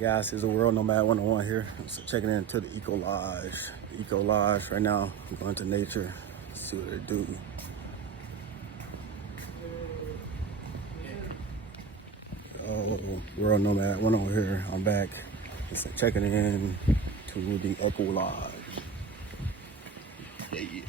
Guys, it's a World Nomad 101 here. So checking into the ECOLODGE. The ECOLODGE right now. I'm going to nature, see what they do. Oh, World Nomad 101 here. I'm back. Just checking in to the ECOLODGE. Yeah.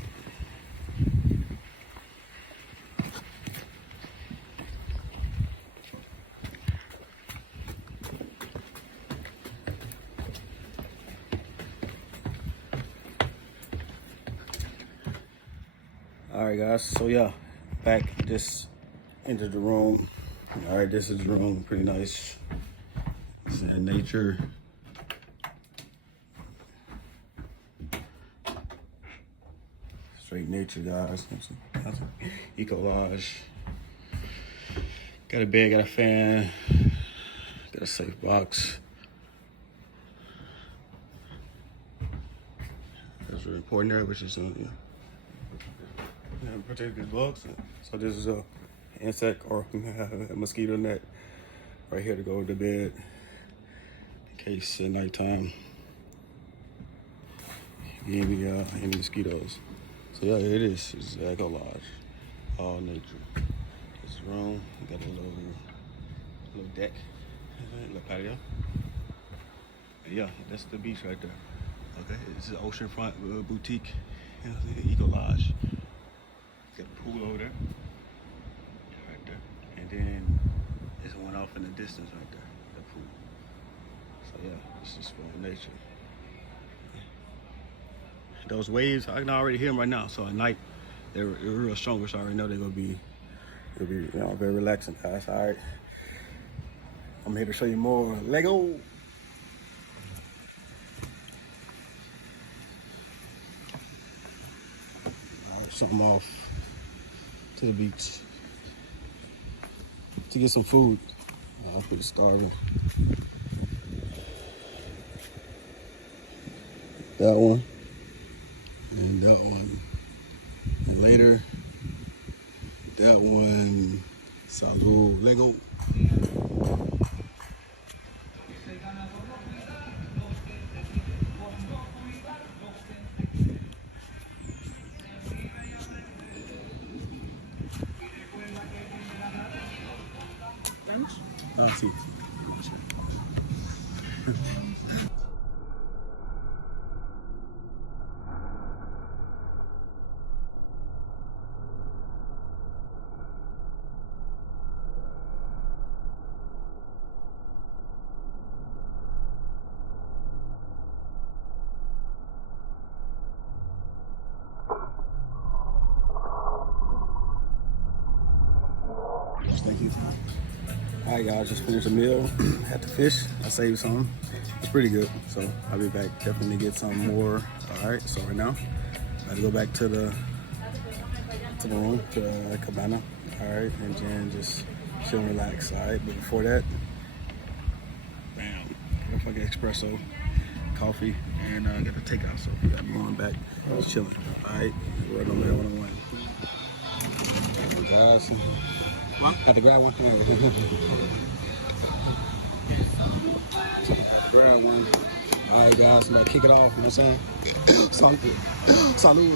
All right, guys. So yeah, back just into the room. All right, this is the room. Pretty nice. It's in nature. Straight nature, guys. ECOLODGE. Got a bed, got a fan, got a safe box. That's really important there, which is protect these bugs. So this is a insect or a mosquito net right here to go to bed in case at nighttime any mosquitoes. So yeah, it is. It's ECOLODGE, all nature. This room, we got a little deck, little patio. And yeah, that's the beach right there. Okay, this is an oceanfront boutique, ECOLODGE. Got a pool over there, right there, and then there's one off in the distance right there, the pool. So yeah, it's just for nature. Those waves, I can already hear them right now. So at night, they're real stronger. So I already know they're gonna be, it'll be very relaxing, guys. All right, I'm here to show you more Lego. Something off to the beach to get some food. I'm pretty starving. That one and that one, and later that one. Salud, Lego. Ah, sí. Thank you. All right, guys, just finished a meal. Had the fish. I saved some. It's pretty good. So I'll be back definitely to get some more. All right, so right now I gotta go back to the room, to the cabana. All right, and then just chill and relax. All right, but before that, bam, don't forget espresso, coffee, and I got the takeout. So we got me going back, just chilling. All right, we're on there 101. Guys. Had to grab one. Grab one. All right, guys, I'm gonna kick it off. You know what I'm saying? Salud. Salud.